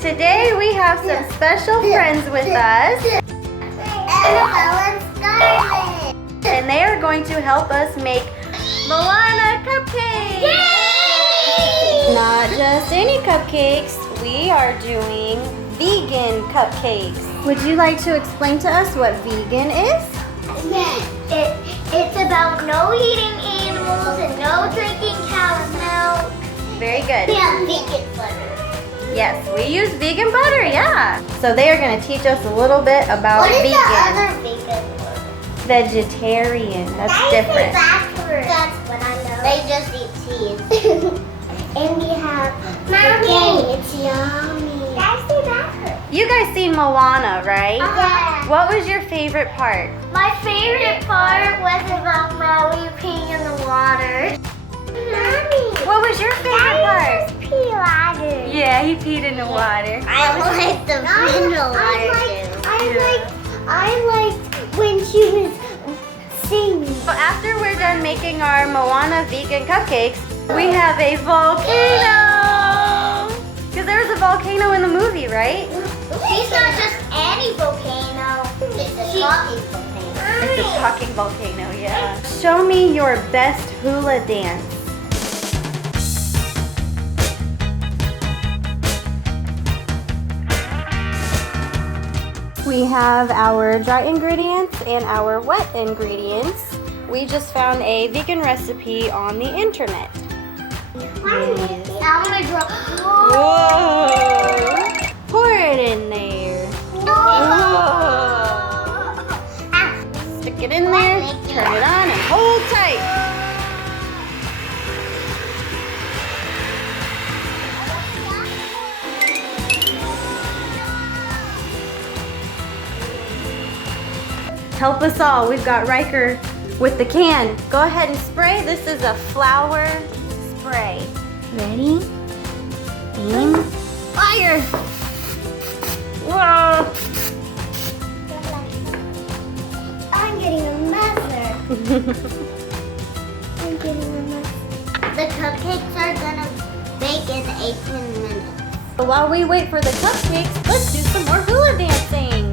Today we have some special friends with us. Annabelle and Scarlett. And they are going to help us make Moana Cupcakes. Yay! Not just any cupcakes, we are doing vegan cupcakes. Would you like to explain to us what vegan is? Yes, it's about no eating animals and no drinking cow milk. Very good. Yeah, vegan butter. Yes, we use vegan butter, yeah. So they are going to teach us a little bit about What is vegan. the other vegan word? Vegetarian, that's different. That's what I know. They just eat cheese. And we have Mommy. It's yummy. That's the backwards. You guys seen Moana, right? Yeah. What was your favorite part? My favorite part was about Maui peeing in the water. Mommy. What was your favorite part? Pee water. Yeah, he peed in the water. I like the pee in the water I liked when she was singing. So after we're done making our Moana vegan cupcakes, we have a volcano. Because there was a volcano in the movie, right? She's not just any volcano. It's a talking volcano. It's a talking volcano, yeah. Show me your best hula dance. We have our dry ingredients and our wet ingredients. We just found a vegan recipe on the internet. I want to draw. Whoa! Pour it in there. Stick it in there, turn it on, and hold tight. Help us all. We've got Riker with the can. Go ahead and spray. This is a flour spray. Ready? Aim. Fire! Whoa! I'm getting a mother. I'm getting a mother. The cupcakes are gonna bake in 18 minutes. So while we wait for the cupcakes, let's do some more hula dancing.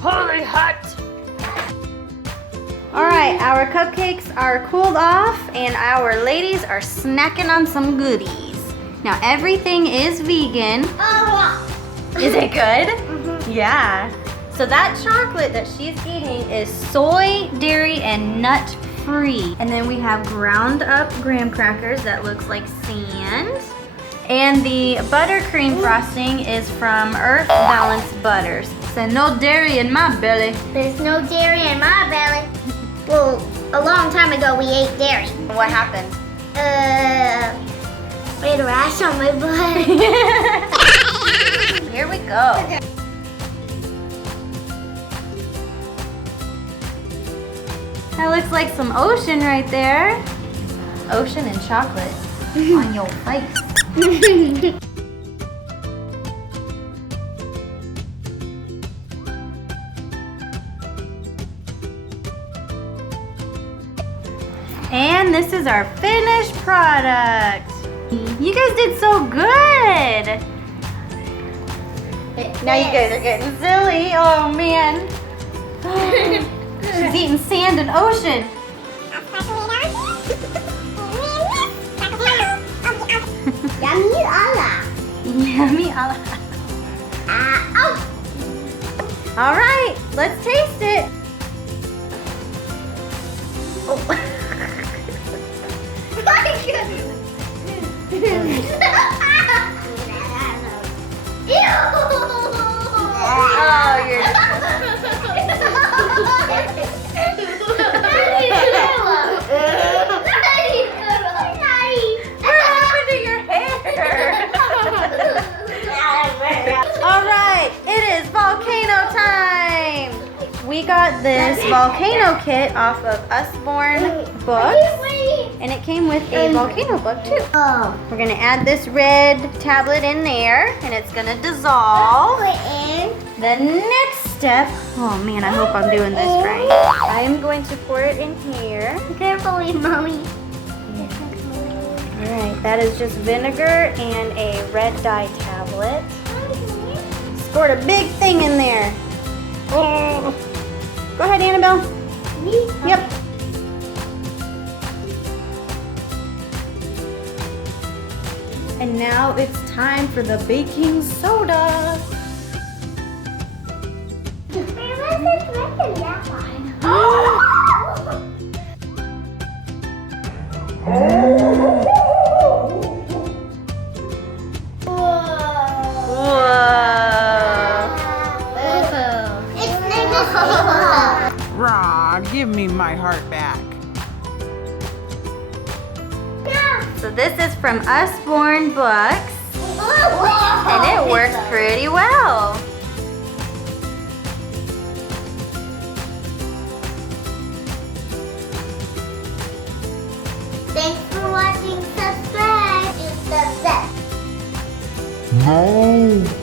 Holy hot! Alright, our cupcakes are cooled off and our ladies are snacking on some goodies. Now everything is vegan. Is it good? Mm-hmm. Yeah. So that chocolate that she's eating is soy, dairy, and nut free. And then we have ground up graham crackers that looks like sand. And the buttercream frosting is from Earth Balance Butters. So no dairy in my belly. There's no dairy in my belly. Well, a long time ago we ate dairy. What happened? I had a rash on my butt. Here we go. That looks like some ocean right there. Ocean and chocolate on your face. And this is our finished product. You guys did so good. Now you guys are getting silly. Oh man. She's eating sand and ocean. Yummy ala. Yummy. Oh. All right, let's taste it. Oh. Oh, you're What happened to your hair? All right, it is volcano time. We got got this volcano kit off of Usborne Books. And it came with a volcano book too. Oh. We're gonna add this red tablet in there and it's gonna dissolve. The next step, oh man, I hope I'm doing this right. I am going to pour it in here. Carefully, Mommy. All right, that is just vinegar and a red dye tablet. Scored a big thing in there. Oh. Go ahead, Annabelle. Me? Yep. And now it's time for the baking soda. Rah, give me my heart back. So this is from Usborne Books, and it works pretty well. Thanks for watching. Subscribe. It's the best. No.